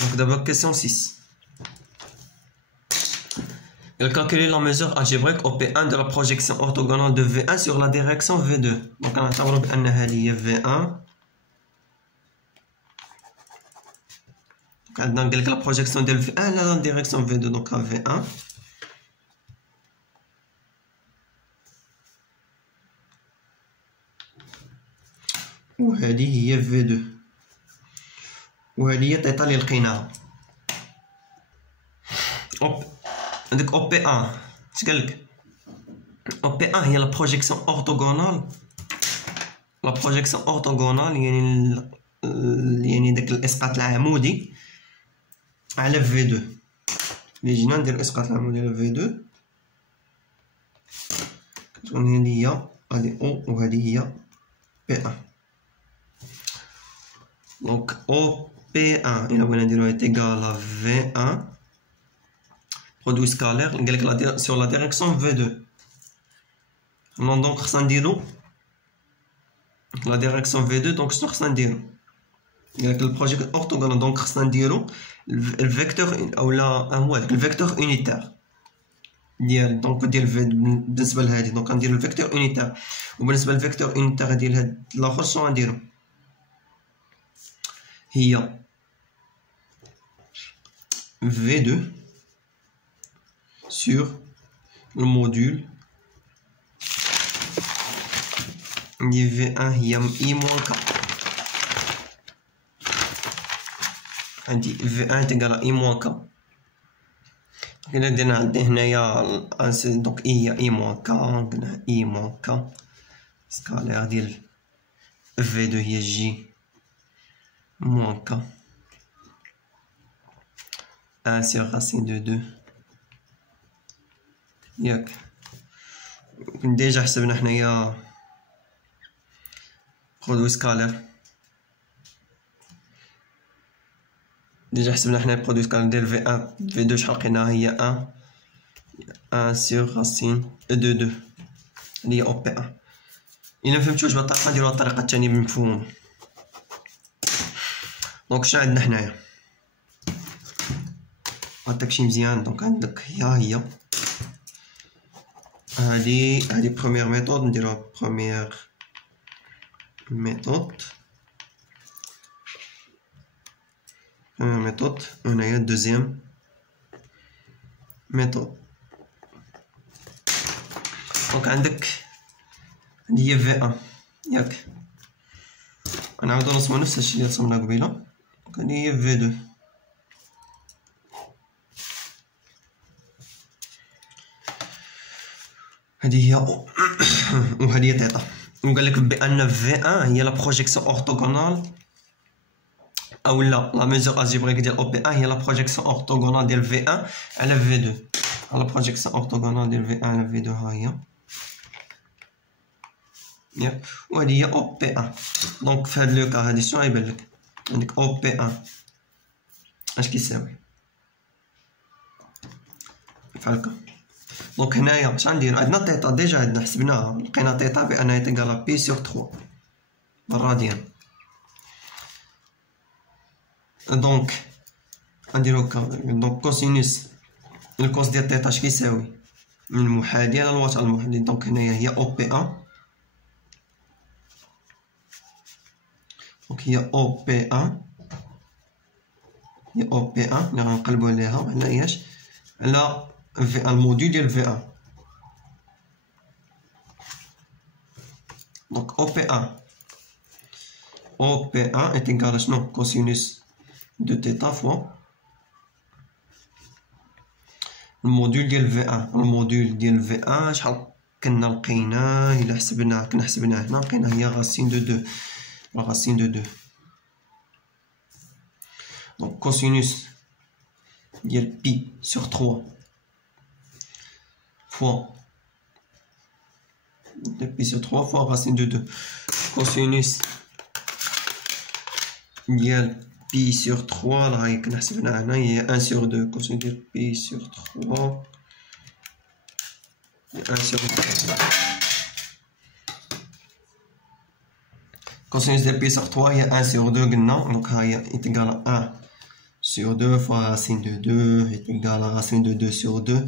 Donc d'abord question 6. Il calcule la mesure algébrique OP1 de la projection orthogonale de V1 sur la direction V2. Donc on va بأن هذه هي V1. Donc عندنا قال لك la projection ديال V1 على la direction V2 donc V1. وهذه هي V2 وهذه هي تيتا اللي لقيناها. عندك OP1 اش قالك؟ OP1 هي لا بروجيكسيون اورتوغونال يعني داك الاسقاط العمودي على V2. اللي جينا ندير الاسقاط العمودي على V2 كتكون هذه هي O وهذه هي P1. Donc OP1 إلا بغينا نديروها égal à V1 produit scalaire قالك sur la direction V2. donc خصنا نديرو la direction V2 donc شنو خصنا نديرو؟ قالك البروجيكت اورتوغونال donc خصنا نديرو الفيكتور اولا هو هذاك الفيكتور يونيتير ديال دونك ديال في بالنسبه لهادي دونك غنديرو الفيكتور يونيتير وبالنسبه للفيكتور يونيتير ديال هاد الاخر شنو غنديرو؟ هي V2 sur le module دي V1 هي I moins K. عندي V1 تيقال I moins K. إلا درنا عندي هنايا دونك I هي I moins K قلنا I moins K سكالير ديال V2 هي J moins K 1 sur racine de 2 ياك. ديجا حسبنا حنايا برودوي سكالير برودوي سكالير ديال V1 V2 شحال لقيناها هي 1 sur racine de 2 اللي هي OP1. إلا مفهمتوش بهاد الطريقة نديروها الطريقة الثانية بمفهوم. دونك شنو عندنا حنايا؟ داكشي مزيان. دونك عندك هي هادي بروميير ميثود نديروها بروميير ميثود وهنايا دوزيام ميثود. دونك عندك هادي هي V1 ياك. غنعاودو نرسمو نفس الشيء اللي رسمنا قبيله. دونك هادي هي V2 هادي هي O وهادي هي تيتا. وقال لك بان V1 هي لا بروجيكسيون اورتوغونال او لا ميزور الجبريك ديال OP1 هي لا بروجيكسيون اورتوغونال ديال V1 على V2. لا بروجيكسيون اورتوغونال ديال V1 على V2 ها هي ياك. وهادي هي OP1. دونك في هاد لو كا هادي شنو غيبان لك؟ عندك OP1 اش كيساوي بحال هكا. دونك هنايا اش غنديرو؟ عندنا تيتا ديجا عندنا حسبناها لقينا تيتا بانها تيكالا بي سور 3 بالراديان. دونك غنديرو هكا. دونك كوسينوس الكوس ديال تيتا اش كيساوي؟ من المحاذي على الوسط المحاذي. دونك هنايا هي OP1 دونك هي OP1 اللي غنقلبو عليها على اياش؟ على في الموديل ديال V1. دونك OP1 est égal à شنو؟ كوسينوس دو تيتا فوا الموديل ديال V1. الموديل ديال V1 شحال كنا لقيناه؟ إلا حسبناه كنا حسبناه هنا لقينا هي راسين دو 2 راسين دو 2. دونك كوسينوس ديال بي سور 3 fois pi sur 3 fois racine de 2 cosinus ديال pi sur 3 راه هي كنا حسبناها هنا هي 1 sur 2 cosinus ديال pi sur 3 1 sur 2 cosinus ديال pi sur 3 هي 1 sur 2 قلنا. دونك ها هي égal à 1 sur 2 fois racine de 2 est égal à racine de 2 sur 2.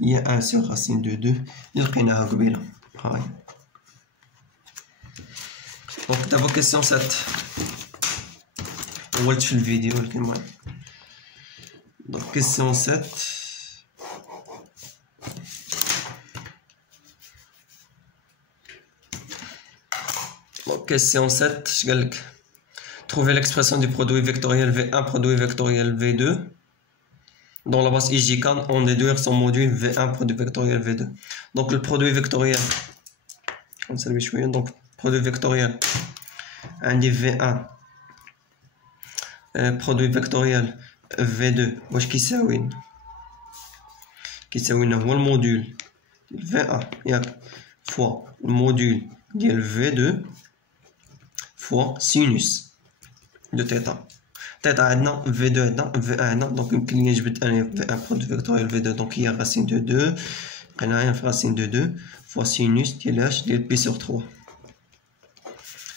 Il y a 1 sur racine de 2. لقيناها قبيله. هاي. دونك دابا كيسيون 7. طولت في الفيديو ولكن المهم. دونك كيسيون 7. Donc, question 7, je vais trouver l'expression du produit vectoriel V1, produit vectoriel V2. Dans la base IJK, on déduire son module V1, produit vectoriel V2. Donc, le produit vectoriel, donc, produit vectoriel, on dit V1, produit vectoriel V2, واش كيساوي هو الموديول V1 ياك fois le module ديال V2 fois sinus de θ. θ عندنا V2 عندنا V1 عندنا دونك يمكن لي نجبد انا V1 produit vectoriel V2 دونك هي racine de 2 لقيناها في racine de 2 fois sinus ديال اش ديال بي sur 3.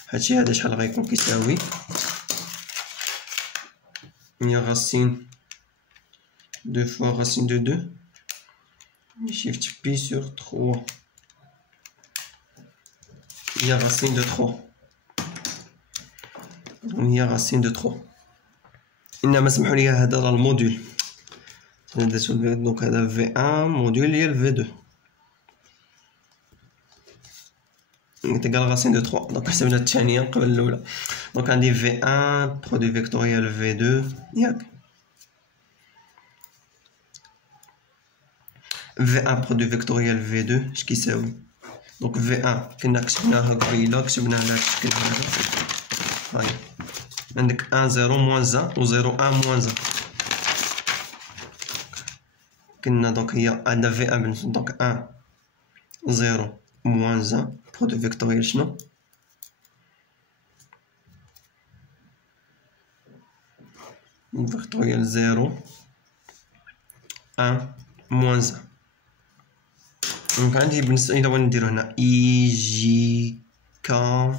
هادشي هذا شحال غيكون كيساوي هي racine 2 fois racine de 2 shift pi sur 3 هي racine de 3 هي racine de 3. إنما سمحوا لي هذا راه الموديول دونك هذا V1 موديول ديال V2 تيقال racine de 3. دونك حسبنا الثانية قبل الأولى. دونك عندي V1 produit vectoriel V2 ياك V1 produit vectoriel V2 اش كيساوي دونك V1 كنا كتبناها قبيله كتبناها على هاد الشكل هذا. هاي عندك 1 0 موان 1 و 0 1 موان 1 كنا دونك هي عندنا V1 بالنسبة دونك 1 0 موان 1 برودوي فيكتوريال شنو فيكتوريال 0 1 موان 1. دونك عندي بالنسبة إلا بغينا نديرو هنا إي جي كا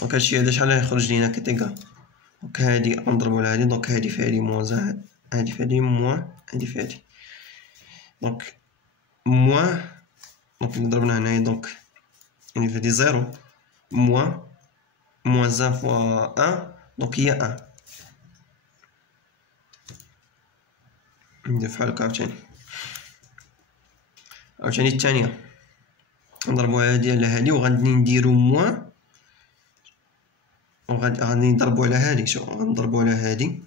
دونك هادشي هذا شحال غيخرج لينا كتيكال دونك هادي غنضربو على هادي دونك هادي في هادي موان زائد هادي في هادي موان هادي في هادي دونك موان دونك اللي ضربنا هنايا دونك يعني في هادي زيرو موان 1 فوا 1 دونك هي 1. ندير بحال هكا عاوتاني الثانية نضربو هادي على هادي وغادي نديرو موان غادي نضربو على هادي شوف غنضربو على هادي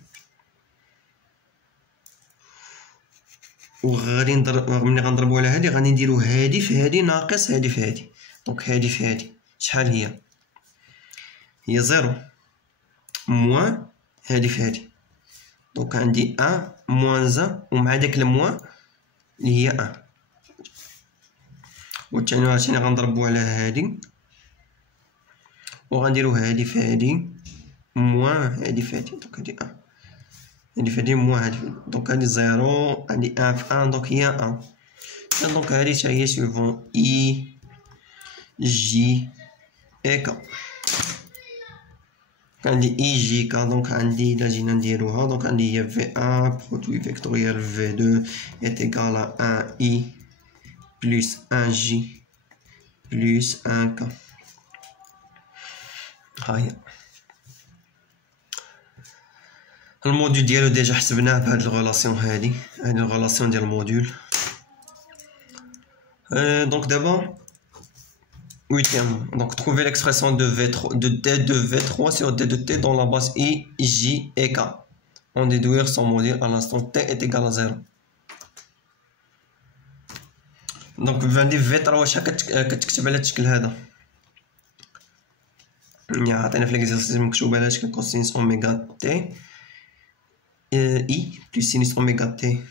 وغادي ملي غنضربو على هادي غادي نديرو هادي في هادي ناقص هادي في هادي دونك هادي في هادي شحال هي زيرو موان هادي في هادي دونك عندي 1 موان 1 ومع داك الموان اللي هي 1 والثاني عاوتاني غنضربو على هادي وغنديرو هادي في هادي موان هادي في هادي دونك هادي 1 هادي في هادي موان هادي دونك هادي زيرو عندي 1 في 1 دونك هي 1 دونك هادي حتى هي سيفون إي جي إي كا عندي إي جي كا دونك عندي إلا جينا نديروها دونك عندي هي V1 produit vectoriel V2 est égal à 1 I plus 1 J plus 1 K. ها هي الموديول ديالو ديجا حسبناه بهاد الغولاسيون هادي الغولاسيون ديال الموديول. دونك دابا huitième, donc trouver l'expression de D de V3 sur D de T dans la base I, J et K. On déduire son module à l'instant T est égal à 0. Donc عندي V3 واش كتكتب على الشكل هذا عطينا في l'exercice مكتوب على شكل كوسينوس اوميغا تي I plus sinus اوميغا تي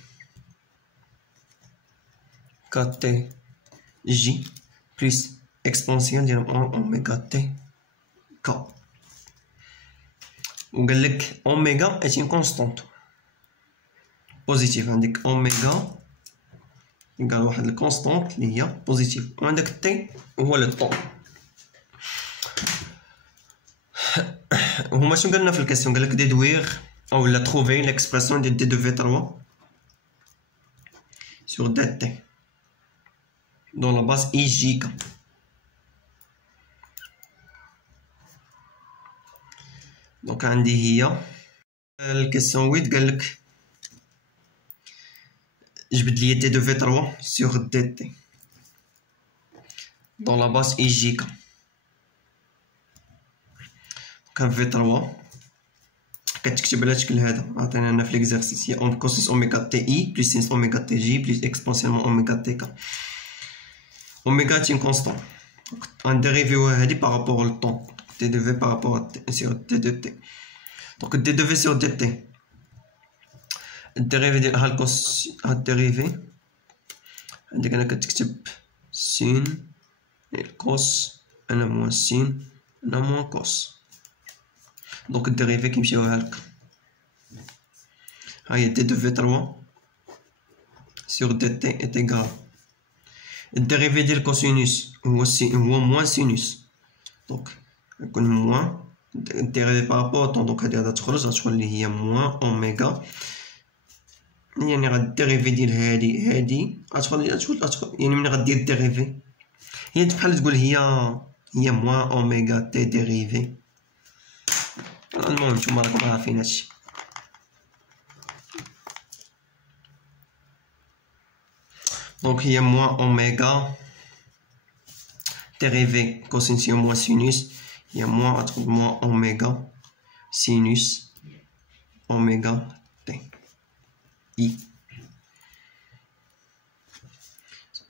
KT J plus exponentielle ديال اوميغا تي كا وقال لك اوميغا est une constante positive عندك اوميغا يقال واحد الكونستانت اللي هي بوزيتيف وعندك تي هو لو طون هما شنو قالنا في الكاستيون؟ قالك ديدوير او لا تروفي ليكسبرسيون ديال دي دو في 3 sur dt dans la base IJK. دونك عندي هي الكاستيون 8 قالك جبد لي دي دو في 3 sur dt dans la base IJK. كان في 3 كتكتب على الشكل هذا عطينا لنا في ليكزارسيس، هي كوسيس اوميغا تي اي بلس سينس اوميغا تي جي بلس اكسبونسيونمون اوميغا تي كا. اوميغا تي كونستون، غنديريفيو هادي بارابور لو طون، تي دو في بارابور سيغ تي دو تي. دونك دي دو في سيغ دي تي، الديريفي ديال هاد الكوس، هاد الديريفي عندك هنا كتكتب سين الكوس انا موان سين انا موان كوس. دونك الديريفي كيمشيوها لك، ها هي دي دو في 3 سور دي تي ايت ايكال الديريفي ديال كوسينوس هو موان سينوس، دونك يكون موان الديريفي بارابور طون. دونك هادي غادا تخرج غتكون اللي هي موان اوميغا، يعني غاد الديريفي ديال هادي غتكون يعني ملي غدير الديريفي هي بحال تقول هي موان اوميغا تي ديريفي. المهم نتوما راكم عارفين هادشي. دونك هي موان اوميغا ديريفي كوسينوس هي موان سينوس، هي موان غتكون موان اوميغا سينوس اوميغا تي اي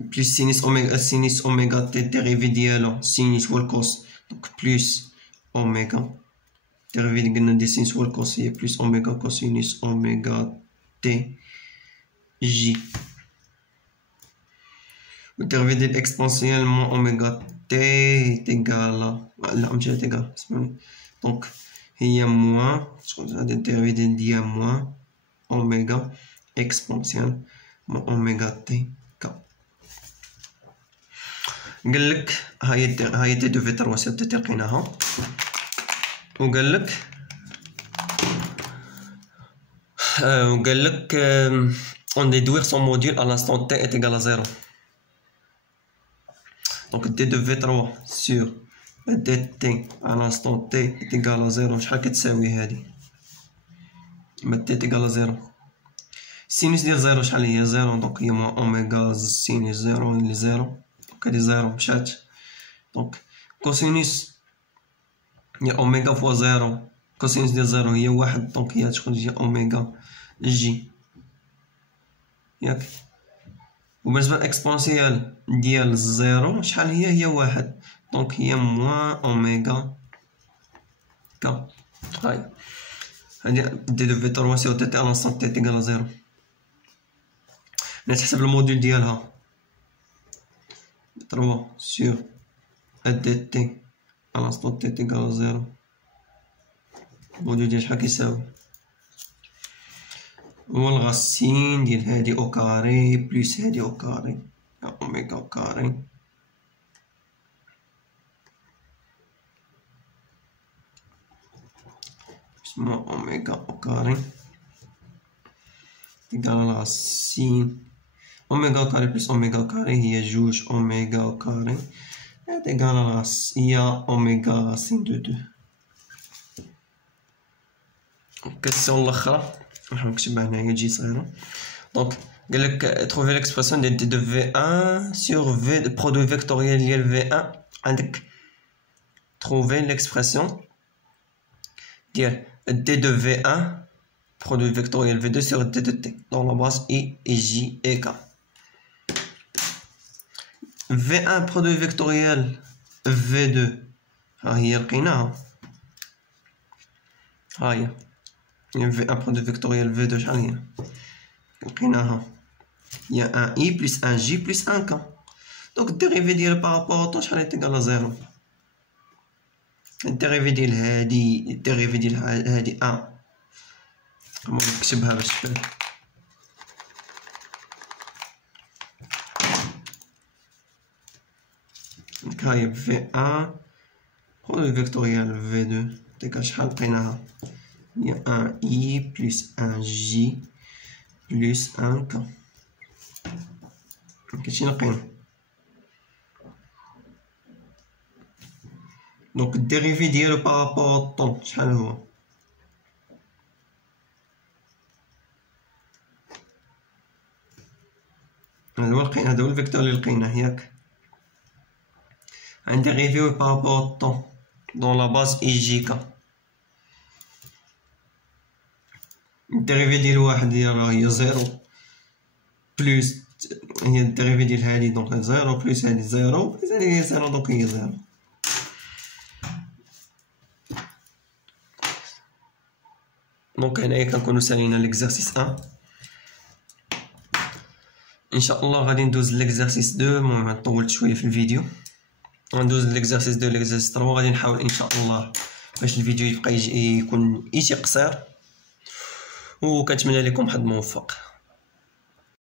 بلس سينوس اوميغا تي ديريفي ديالو سينوس هو الكوس، دونك بلس اوميغا ديريفي قلنا دي سينوس هو الكوس، هي بلس اوميغا كوسينوس اوميغا تي جي. والديريفي ديال اكسبونسيونمون اوميغا تي تيكالا لا ماشي تيكال اسمعني. دونك هي موان هادي الديريفي ديال موان اوميغا اكسبونسيون اوميغا تي كا. قالك هاي دي دو في 3 سي تي لقيناها، وقالك on déduire son module à l'instant t est égal à 0. Donc d de v3 sur dt à l'instant t est égal à 0. شحال كتساوي هادي؟ ما t est égal à 0. سينوس ديال 0 شحال هي؟ 0. دونك هي موان اوميغا سينوس 0 اللي 0، دونك هادي 0 مشات. دونك كوسينوس هي اوميغا فوا 0، كوسينوس ديال 0 هي 1، دونك هي تكون هي اوميغا جي ياك. وبالنسبه للاكسبونسيال ديال 0 شحال هي 1، دونك هي موان اوميغا كا. هاي هادي دي دو في 3 سي او تي تي على لانستون تي تيكال 0. نتحسب الموديل ديالها 3 سور دي تي على لانستون تي تيكال 0. الموديل ديال شحال كيساوي؟ هو الغاسين ديال هادي او كاري بلس هادي او كاري اوميغا او كاري اسمه اوميغا او كاري تيكال الغاسين اوميغا او كاري بلس اوميغا او كاري هي 2 اوميغا او كاري تيكال الغاس هي اوميغا غاسين دو 2. الكاستيون الاخرى راح نكتبها هنايا جي صغيره. دونك قالك تروفي ليكسبرسيون ديال دي دو في 1 سور في برودوي فيكتوريال ديال في 1. عندك تروفي ليكسبرسيون ديال دي دو في 1 برودوي فيكتوريال في 2 سور دي دو تي دون لا باز اي اي جي اي كا. في 1 برودوي فيكتوريال في 2 ها هي لقيناها، ها هي في 1 برودوي فيكتوريال في 2 شحال هي؟ لقيناها هي 1 اي بلس 1 جي بلس 1 كا. دونك الديريفي ديال بارابور طون شحال تيكال 0؟ الديريفي ديال هادي الديريفي ديال هادي 1 نكتبها باش تبان. دونك هاهي في 1 برودوي فيكتوريال في 2 ديك شحال لقيناها هي 1 اي بلس 1 جي بلس 1 ك. مكاينش لقينا. دونك الديريفي ديالو بارابور طون شحال هو؟ هذا هو الفيكتور اللي لقيناه ياك. عندي ديريفي بارابور طون دون لا باز اي جي كا. الديريفي ديال واحد هي زيرو بلس هي الديريفي ديال هادي دونك زيرو بلس هادي زيرو بلس هادي هي زيرو دونك هي زيرو. دونك هنايا كنكونو سالينا ليكزارسيس 1. ان شاء الله غادي ندوز ليكزارسيس 2. المهم طولت شويه في الفيديو. غندوز ليكزارسيس 2 ليكزارسيس 3 غادي نحاول ان شاء الله باش الفيديو يبقى يكون قصير. وكنتمنى لكم حظ موفق.